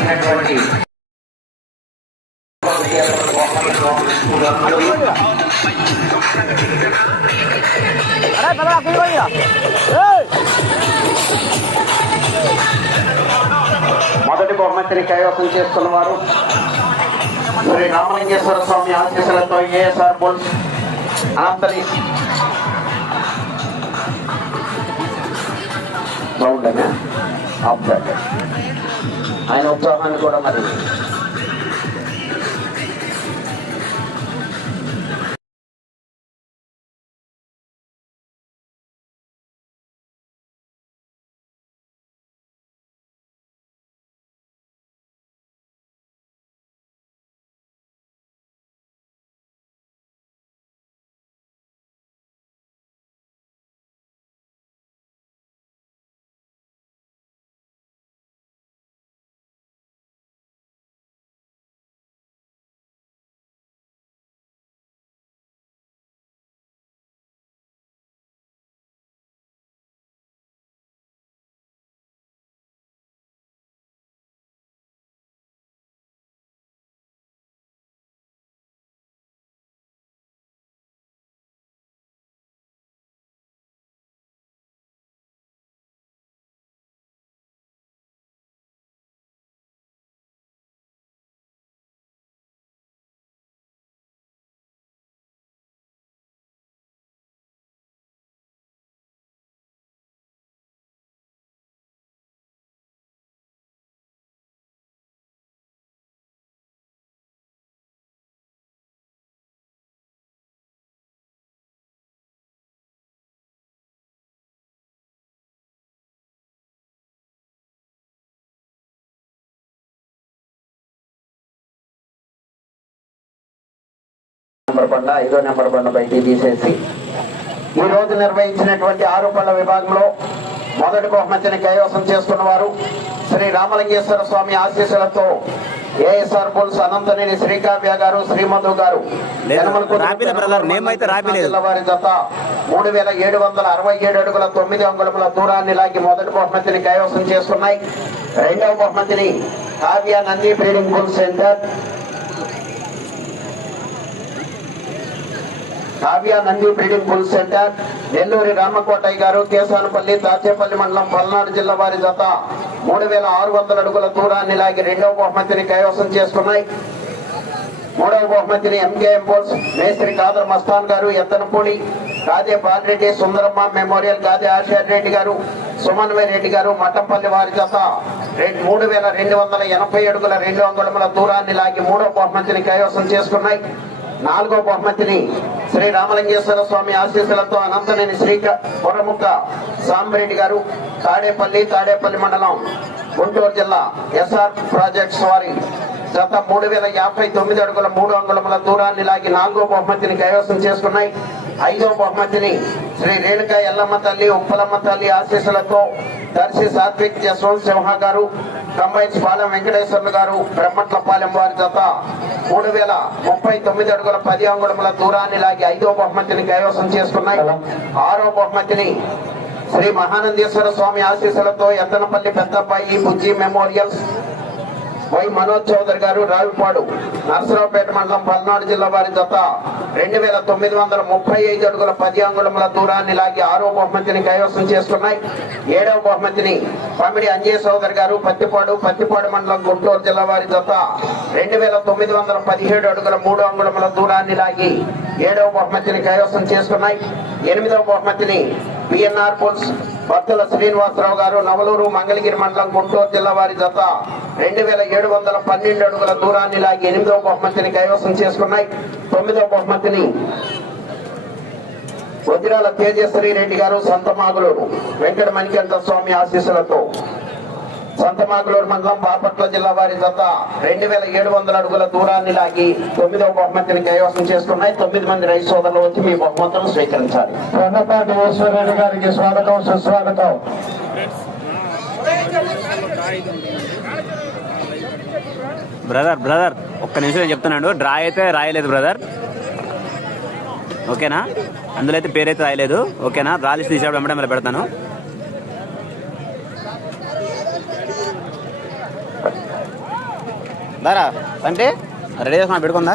నిర్వహించినటువంటి మొదటి బహుమతిని కైవసం చేసుకున్న వారు శ్రీ రామలింగేశ్వర స్వామి ఆశీస్సులతో ఏఎస్ఆర్ బుల్స్ అనంతని బాగుండగా ఆపుతాడు ఆయన ఉత్సాహాన్ని కూడా మరి నెంబర్ బండ ఐదో నెంబర్ బండ బయటికి తీసేసి. ఈ రోజు నిర్వహించినటువంటి ఆరోపణల విభాగంలో మొదటి బహుమతిని కైవసం చేసుకున్న వారు శ్రీ రామలింగేశ్వర స్వామి ఆశీస్సులతో ఏఎస్ఆర్ బుల్స్ అనంతనేని శ్రీకావ్య గారు శ్రీమధు గారు వారి జత మూడు వేల ఏడు వందల అరవై ఏడు అడుగుల తొమ్మిది అంగుళముల దూరాన్ని లాగి మొదటి బహుమతిని కైవసం చేసుకున్నాయి రెండవ బహుమతిని Kavya Nandi breeding bull centre Kavya Nandi breeding bull centre Nelluri Ramakotaiah గారు కేసానపల్లి దాచేపల్లి మండలం పల్నాడు జిల్లా వారి జత. మూడు వేల ఆరు వందల అడుగుల దూరాన్ని లాగి రెండవ బహుమతిని కైవసం చేసుకున్నాయి మూడవ బహుమతిని ఎంకేఎం పోల్స్ మేస్త్రి కాదర్ మస్తాన్ గారు ఎత్తనపూడి కాదే బాలరెడ్డి సుందరమ్మ మెమోరియల్ కాదే ఆశర్ రెడ్డి గారు సుమన్వయ్ రెడ్డి గారు మఠంపల్లి వారి జత. రెండు మూడు వేల రెండు వందల ఎనభై అడుగుల రెండు అంగుళముల దూరాన్ని లాగి మూడవ బహుమతిని కైవసం చేసుకున్నాయి నాలుగో బహుమతిని శ్రీ రామలింగేశ్వర స్వామి ఆశీస్సులతో అనంతనేని శ్రీ పొరముక్క సాంబరెడ్డి గారు తాడేపల్లి తాడేపల్లి మండలం గుంటూరు జిల్లా ఎస్ఆర్ ప్రాజెక్ట్స్ వారి గత మూడు వేల యాభై తొమ్మిది అడుగుల మూడు అంగుళముల దూరాన్ని లాగి నాలుగో బహుమతిని కైవసం చేసుకున్నాయి. ఐదో బహుమతిని శ్రీ రేణుక ఎల్లమ్మ తల్లి ఉప్పలమ్మ తల్లి ఆశీస్సులతో దర్శి సాత్విక్ జస్వంత్ సింహ గారు కంబైన్స్ పాలెం వెంకటేశ్వర్లు గారు బ్రహ్మట్లపాలెం వారి జత మూడు వేల ముప్పై తొమ్మిది అడుగుల పది అంగుళముల దూరాన్ని లాగి ఐదో బహుమతిని కైవసం చేసుకున్నాయి. ఆరో బహుమతిని శ్రీ మహానందేశ్వర స్వామి ఆశీస్సులతో ఎత్తనపల్లి పెద్దబ్బాయి బుజ్జి మెమోరియల్స్ వై మనోజ్ చౌదరి గారు రావిపాడు నరసరావుపేట మండలం పల్నాడు జిల్లా వారి జత. రెండు వేల తొమ్మిది వందల ముప్పై ఐదు అడుగుల పది అంగుళముల దూరాన్ని లాగి ఆరో బహుమతిని కైవసం చేసుకున్నాయి ఏడవ బహుమతిని పమిడి అంజయ్ చౌదరి గారు పత్తిపాడు పత్తిపాడు మండలం గుంటూరు జిల్లా వారి జత. రెండు వేల తొమ్మిది వందల పదిహేడు అడుగుల మూడు అంగుళముల దూరాన్ని లాగి ఏడవ బహుమతిని కైవసం చేసుకున్నాయి ఎనిమిదవ బహుమతిని బిఎన్ఆర్ పోల్స్ భర్తల శ్రీనివాసరావు గారు నవలూరు మంగళగిరి మండలం గుంటూరు జిల్లా వారి జత. రెండు వేల ఏడు వందల పన్నెండు అడుగుల దూరాన్ని లాగి ఎనిమిదవ బహుమతిని కైవసం చేసుకున్నాయి. తొమ్మిదవ బహుమతిని వజ్రాల తేజేశ్వరి రెడ్డి గారు సంతమాగులూరు వెంకట మణికంత స్వామి ఆశీస్సులతో. సంతమాగులూరు మండలం బాపట్ల జిల్లా వారి జత రెండు వేల ఏడు వందల అడుగుల దూరాన్ని లాగి తొమ్మిదవ బహుమతిని కైవసం చేసుకున్నాయి. తొమ్మిది మంది రైతు సోదరులు వచ్చి మీ బహుమతులను స్వీకరించాలి. కొండపాటి ఈశ్వరరెడ్డి గారికి స్వాగతం సుస్వాగతం. బ్రదర్ బ్రదర్ ఒక్క నిమిషం చెప్తున్నాడు డ్రా అయితే రాయలేదు బ్రదర్. ఓకేనా? అందులో అయితే పేరైతే రాయలేదు. ఓకేనా? డ్రా లిస్ట్ తీసేటప్పుడు వెంబడే మళ్ళీ పెడతాను. దారా అంటే రెడీ చేసుకున్నా పెట్టుకుందా?